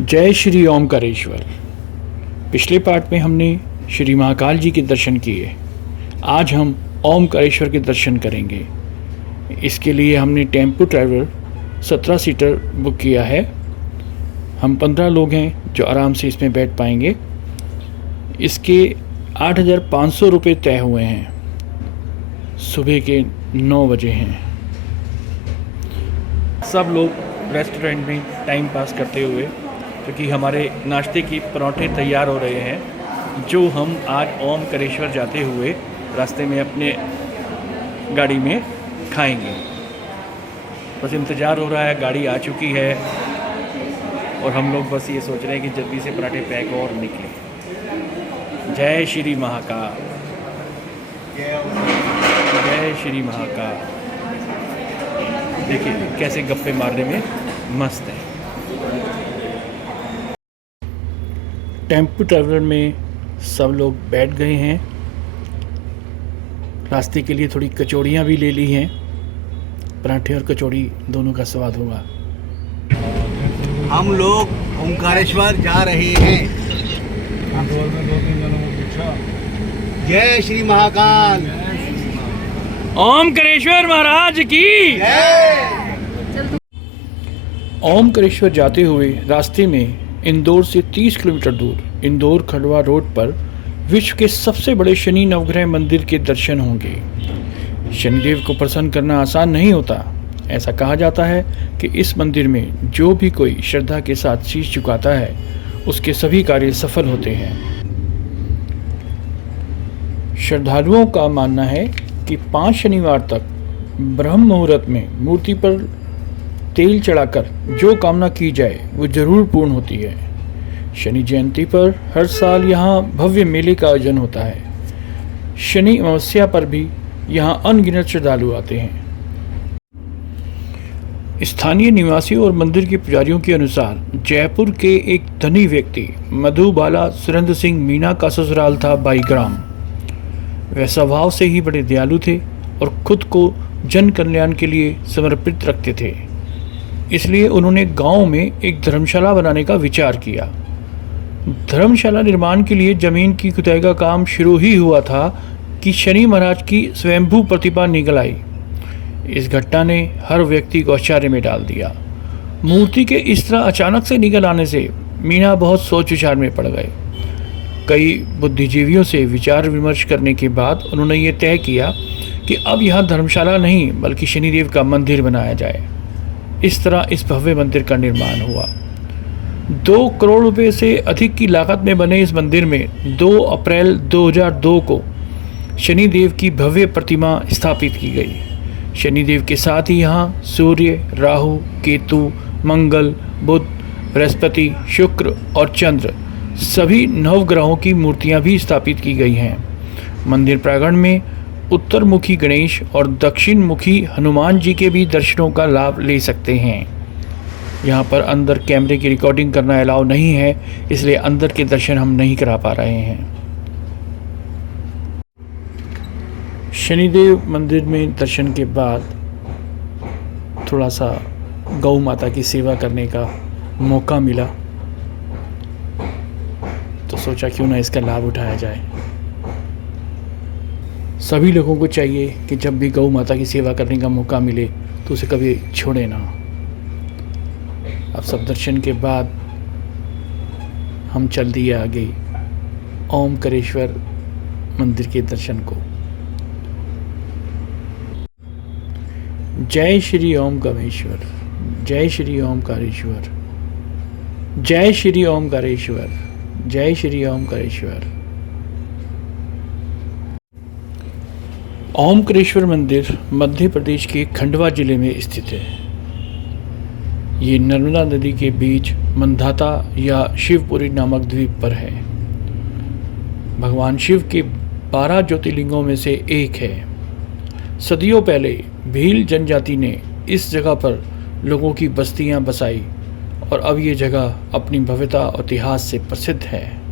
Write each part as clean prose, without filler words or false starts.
जय श्री ओमकारेश्वर। पिछले पार्ट में हमने श्री महाकाल जी के दर्शन किए। आज हम ओमकारेश्वर के दर्शन करेंगे। इसके लिए हमने टेम्पो ट्रैवलर 17 सीटर बुक किया है। हम 15 लोग हैं जो आराम से इसमें बैठ पाएंगे। इसके 8,500 रुपये तय हुए हैं। सुबह के 9 बजे हैं। सब लोग रेस्टोरेंट में टाइम पास करते हुए, क्योंकि हमारे नाश्ते की पराठे तैयार हो रहे हैं जो हम आज ओमकारेश्वर जाते हुए रास्ते में अपने गाड़ी में खाएंगे। बस इंतज़ार हो रहा है, गाड़ी आ चुकी है और हम लोग बस ये सोच रहे हैं कि जल्दी से पराठे पैक और निकले। जय श्री महाकाल, जय श्री महाकाल। देखिए कैसे गप्पे मारने में मस्त है। टेम्पो ट्रैवलर में सब लोग बैठ गए हैं। रास्ते के लिए थोड़ी कचौड़ियाँ भी ले ली हैं। पराठे और कचौड़ी दोनों का स्वाद होगा। हम लोग ओमकारेश्वर जा रहे हैं। जय श्री महाकाल। ओमकारेश्वर महाराज की। ओमकारेश्वर जाते हुए रास्ते में इंदौर से 30 किलोमीटर दूर इंदौर खंडवा रोड पर विश्व के सबसे बड़े शनि नवग्रह मंदिर के दर्शन होंगे। शनिदेव को प्रसन्न करना आसान नहीं होता। ऐसा कहा जाता है कि इस मंदिर में जो भी कोई श्रद्धा के साथ शीश झुकाता है उसके सभी कार्य सफल होते हैं। श्रद्धालुओं का मानना है कि 5 शनिवार तक ब्रह्म मुहूर्त में मूर्ति पर तेल चढ़ाकर जो कामना की जाए वो जरूर पूर्ण होती है। शनि जयंती पर हर साल यहाँ भव्य मेले का आयोजन होता है। शनि अमावस्या पर भी यहाँ अनगिनत श्रद्धालु आते हैं। स्थानीय निवासियों और मंदिर के पुजारियों के अनुसार जयपुर के एक धनी व्यक्ति मधुबाला सुरेंद्र सिंह मीना का ससुराल था बाईग्राम। वह स्वभाव से ही बड़े दयालु थे और खुद को जन कल्याण के लिए समर्पित रखते थे। इसलिए उन्होंने गांव में एक धर्मशाला बनाने का विचार किया। धर्मशाला निर्माण के लिए जमीन की खुदाई का काम शुरू ही हुआ था कि शनि महाराज की स्वयंभू प्रतिभा निकल आई। इस घटना ने हर व्यक्ति को आश्चर्य में डाल दिया। मूर्ति के इस तरह अचानक से निकल आने से मीना बहुत सोच विचार में पड़ गए। कई बुद्धिजीवियों से विचार विमर्श करने के बाद उन्होंने ये तय किया कि अब यहाँ धर्मशाला नहीं बल्कि शनिदेव का मंदिर बनाया जाए। इस तरह इस भव्य मंदिर का निर्माण हुआ। 2 करोड़ रुपए से अधिक की लागत में बने इस मंदिर में 2 अप्रैल 2002 को शनिदेव की भव्य प्रतिमा स्थापित की गई। शनिदेव के साथ ही यहाँ सूर्य, राहु, केतु, मंगल, बुध, बृहस्पति, शुक्र और चंद्र सभी नवग्रहों की मूर्तियाँ भी स्थापित की गई हैं। मंदिर प्रांगण में उत्तरमुखी गणेश और दक्षिण मुखी हनुमान जी के भी दर्शनों का लाभ ले सकते हैं। यहाँ पर अंदर कैमरे की रिकॉर्डिंग करना अलाउ नहीं है, इसलिए अंदर के दर्शन हम नहीं करा पा रहे हैं। शनिदेव मंदिर में दर्शन के बाद थोड़ा सा गौ माता की सेवा करने का मौका मिला, तो सोचा क्यों ना इसका लाभ उठाया जाए। सभी लोगों को चाहिए कि जब भी गौ माता की सेवा करने का मौका मिले तो उसे कभी छोड़े ना। अब सब दर्शन के बाद हम चल दिए आगे ओमकारेश्वर मंदिर के दर्शन को। जय श्री ओमकारेश्वर, जय श्री ओमकारेश्वर, जय श्री ओमकारेश्वर, जय श्री ओमकारेश्वर। ओमकारेश्वर मंदिर मध्य प्रदेश के खंडवा जिले में स्थित है। ये नर्मदा नदी के बीच मंधाता या शिवपुरी नामक द्वीप पर है। भगवान शिव के 12 ज्योतिर्लिंगों में से एक है। सदियों पहले भील जनजाति ने इस जगह पर लोगों की बस्तियां बसाई और अब ये जगह अपनी भव्यता और इतिहास से प्रसिद्ध है।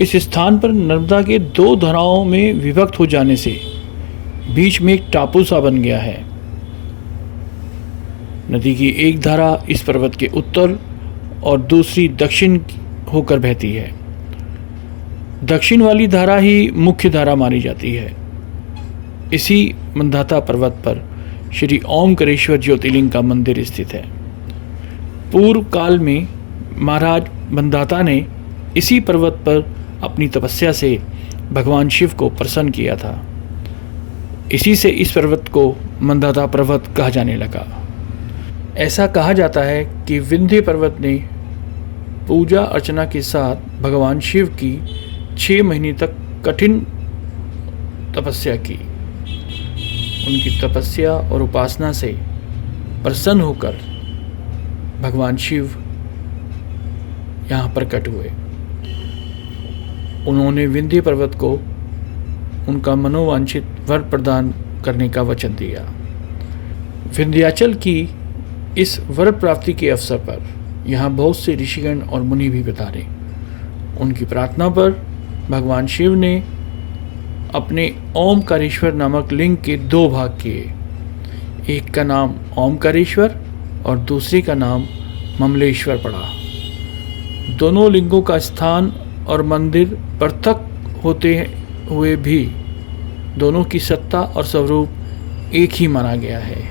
इस स्थान पर नर्मदा के 2 धाराओं में विभक्त हो जाने से बीच में एक टापू सा बन गया है। नदी की एक धारा इस पर्वत के उत्तर और दूसरी दक्षिण होकर बहती है। दक्षिण वाली धारा ही मुख्य धारा मानी जाती है। इसी मंदाता पर्वत पर श्री ओमकारेश्वर ज्योतिर्लिंग का मंदिर स्थित है। पूर्व काल में महाराज मंदाता ने इसी पर्वत पर अपनी तपस्या से भगवान शिव को प्रसन्न किया था। इसी से इस पर्वत को मंदाता पर्वत कहा जाने लगा। ऐसा कहा जाता है कि विंध्य पर्वत ने पूजा अर्चना के साथ भगवान शिव की 6 महीने तक कठिन तपस्या की। उनकी तपस्या और उपासना से प्रसन्न होकर भगवान शिव यहाँ प्रकट हुए। उन्होंने विंध्य पर्वत को उनका मनोवांछित वर प्रदान करने का वचन दिया। विंध्याचल की इस वर प्राप्ति के अवसर पर यहाँ बहुत से ऋषिगण और मुनि भी पधारे। उनकी प्रार्थना पर भगवान शिव ने अपने ओमकारेश्वर नामक लिंग के 2 भाग किए। एक का नाम ओमकारेश्वर और दूसरे का नाम ममलेश्वर पड़ा। दोनों लिंगों का स्थान और मंदिर पृथक होते हुए भी दोनों की सत्ता और स्वरूप एक ही माना गया है।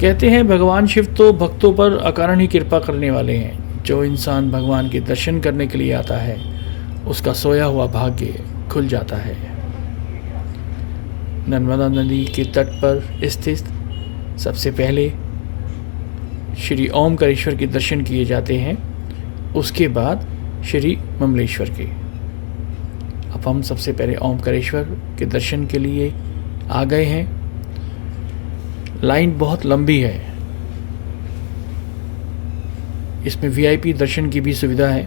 कहते हैं भगवान शिव तो भक्तों पर अकारण ही कृपा करने वाले हैं। जो इंसान भगवान के दर्शन करने के लिए आता है उसका सोया हुआ भाग्य खुल जाता है। नर्मदा नदी के तट पर स्थित सबसे पहले श्री ओमकारेश्वर के दर्शन किए जाते हैं, उसके बाद श्री ममलेश्वर के। अब हम सबसे पहले ओमकारेश्वर के दर्शन के लिए आ गए हैं। लाइन बहुत लंबी है। इसमें वीआईपी दर्शन की भी सुविधा है,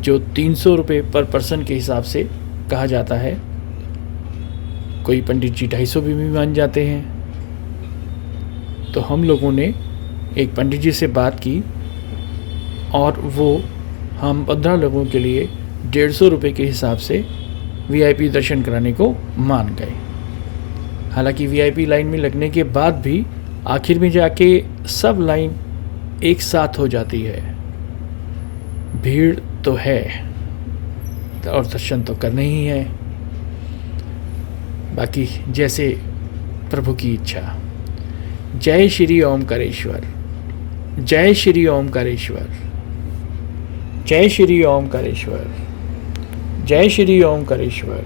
जो 300 रुपये पर पर्सन के हिसाब से कहा जाता है। कोई पंडित जी 250 भी मान जाते हैं। तो हम लोगों ने एक पंडित जी से बात की और वो हम 15 लोगों के लिए 150 रुपये के हिसाब से वीआईपी दर्शन कराने को मान गए। हालांकि वीआईपी लाइन में लगने के बाद भी आखिर में जाके सब लाइन एक साथ हो जाती है। भीड़ तो है और दर्शन तो करने ही है, बाकी जैसे प्रभु की इच्छा। जय श्री ओमकारेश्वर, जय श्री ओमकारेश्वर, जय श्री ओमकारेश्वर, जय श्री ओमकारेश्वर।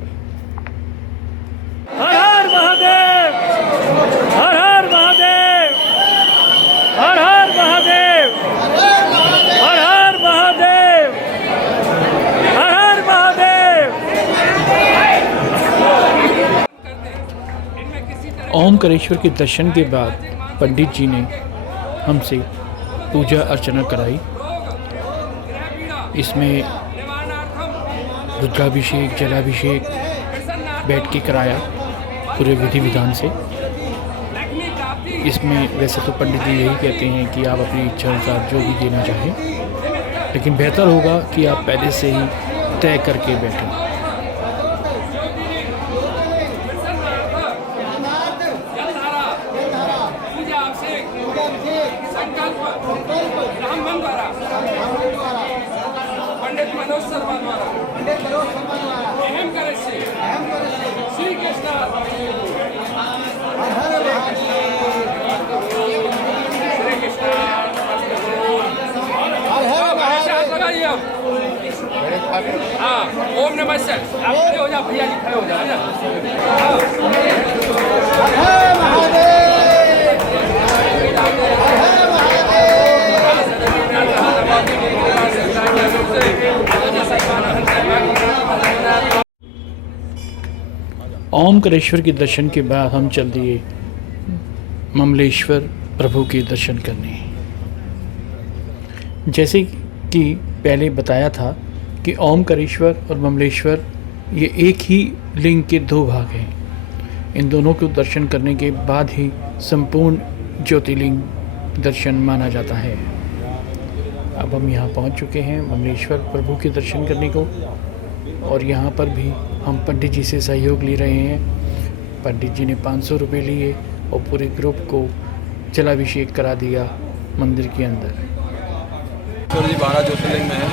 हर हर महादेव, हर हर महादेव, हर हर महादेव, हर हर महादेव, हर हर महादेव। ओमकारेश्वर के दर्शन के बाद पंडित जी ने हमसे पूजा अर्चना कराई। इसमें रुद्राभिषेक, जलाभिषेक बैठ के कराया पूरे विधि विधान से। इसमें वैसे तो पंडित जी यही कहते हैं कि आप अपनी इच्छा अनुसार जो भी देना चाहें, लेकिन बेहतर होगा कि आप पहले से ही तय करके बैठें। पंडित मनोज शर्मा द्वारा अहम करे श्री कृष्ण लगाइए आप। हाँ, ओम नमः शिवाय। आप खड़े हो जाओ भैया जी, खड़े हो जाओ ओमकारेश्वर के दर्शन के बाद हम चल दिए ममलेश्वर प्रभु के दर्शन करने। जैसे कि पहले बताया था कि ओमकारेश्वर और ममलेश्वर ये एक ही लिंग के 2 भाग हैं। इन दोनों को दर्शन करने के बाद ही संपूर्ण ज्योतिर्लिंग दर्शन माना जाता है। अब हम यहाँ पहुँच चुके हैं ममलेश्वर प्रभु के दर्शन करने को, और यहाँ पर भी हम पंडित जी से सहयोग ले रहे हैं। पंडित जी ने 500 रुपये लिए और पूरे ग्रुप को जलाभिषेक करा दिया मंदिर के अंदर। ईश्वर जी 12 ज्योतिर्लिंग में है।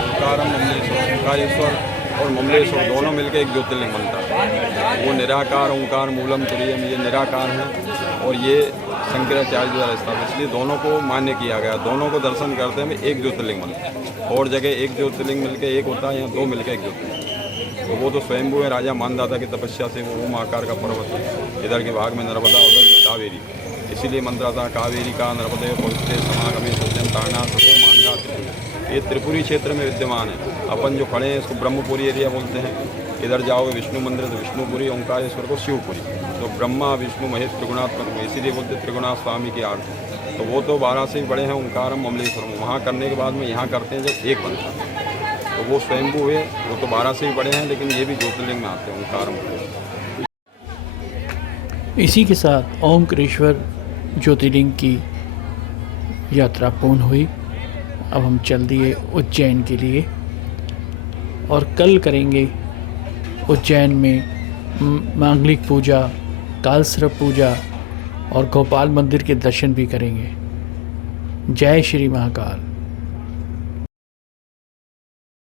ओंकारम ममलेश्वर, ओंकारेश्वर और ममलेश्वर दोनों मिलकर एक ज्योतिर्लिंग बनता है। वो निराकार ओंकार मूलम तुरीयम, ये निराकार है और ये शंकराचार्य द्वारा स्थापित, इसलिए दोनों को मान्य किया गया। दोनों को दर्शन करते हैं एक ज्योतिर्लिंग बनता है। और जगह एक ज्योतिर्लिंग मिलकर एक होता है, यहाँ दो मिलकर एक ज्योतिर्लिंग। तो वो तो स्वयंभू है, राजा मानदाता की तपस्या से वो ओम आकार का पर्वत है। इधर के भाग में नर्मदा, उधर कावेरी, इसीलिए मंत्र आता कावेरी का नर्मदे पवित्रे समागमे सत्यम तारणा सत्य मानगा त्रिपुरी। ये त्रिपुरी क्षेत्र में विद्यमान है। अपन जो खड़े हैं इसको ब्रह्मपुरी एरिया बोलते हैं। इधर जाओगे विष्णु मंदिर तो विष्णुपुरी, ओंकारेश्वर को शिवपुरी। तो ब्रह्मा विष्णु महेश त्रिगुणात्मक में, इसीलिए बोलते त्रिगुणा स्वामी की आरती। तो वो तो 12 से ही बड़े हैं ओंकारम ममलेश्वरम। वहाँ करने के बाद में यहाँ करते हैं जब एक बनता है। तो वो स्वयंभू हुए, वो तो 12 से ही बड़े हैं, लेकिन ये भी ज्योतिर्लिंग में आते हैं ओंकारम। इसी के साथ ओमकारेश्वर ज्योतिर्लिंग की यात्रा पूर्ण हुई। अब हम चल दिए उज्जैन के लिए और कल करेंगे उज्जैन में मांगलिक पूजा, कालसर्प पूजा और गोपाल मंदिर के दर्शन भी करेंगे। जय श्री महाकाल।